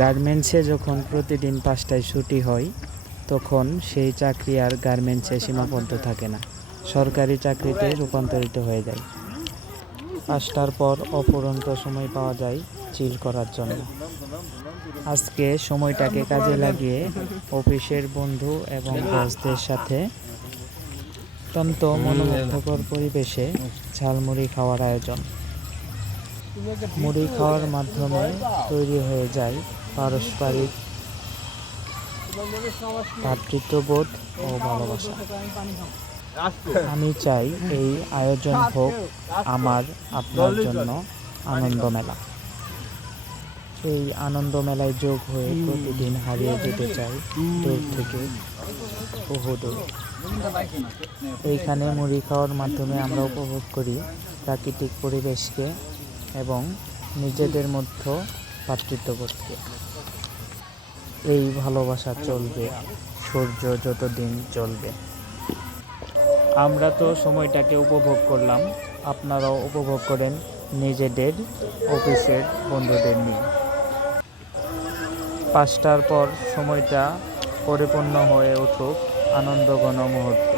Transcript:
গার্মেন্টসে যখন প্রতিদিন 5টায় ছুটি হয় তখন সেই চাকরি আর গার্মেন্টসে সীমাবদ্ধ থাকে না, সরকারি চাকরিতে রূপান্তরিত হয়ে যায়। 5টার পর অফুরন্ত সময় পাওয়া যায় চিল করার জন্য। আজকে সময়টাকে কাজে লাগিয়ে অফিসের বন্ধু এবং বসদের সাথে অত্যন্ত মনোমুগ্ধকর পরিবেশে ঝালমুড়ি খাওয়ার আয়োজন। মুড়ি খাওয়ার মাধ্যমে তৈরি হয়ে যায় পারস্পরিক ভ্রাতৃত্ববোধ ও ভালোবাসা। আমি চাই এই আয়োজন হোক আমার আপনার জন্য আনন্দ মেলা। এই আনন্দ মেলায় যোগ হয়ে প্রতিদিন হারিয়ে যেতে চাই দূর থেকে বহুদূর। এইখানে মুড়ি খাওয়ার মাধ্যমে আমরা উপভোগ করি প্রাকৃতিক পরিবেশকে এবং নিজেদের মধ্যে ভ্রাতৃত্ববোধকে। এই ভালোবাসা চলবে সূর্য যতদিন চলবে। আমরা তো সময়টাকে উপভোগ করলাম, আপনারাও উপভোগ করেন নিজেদের অফিসের বন্ধুদের নিয়ে। 5টার পর সময়টা পরিপূর্ণ হয়ে উঠুক আনন্দঘন মুহূর্তে।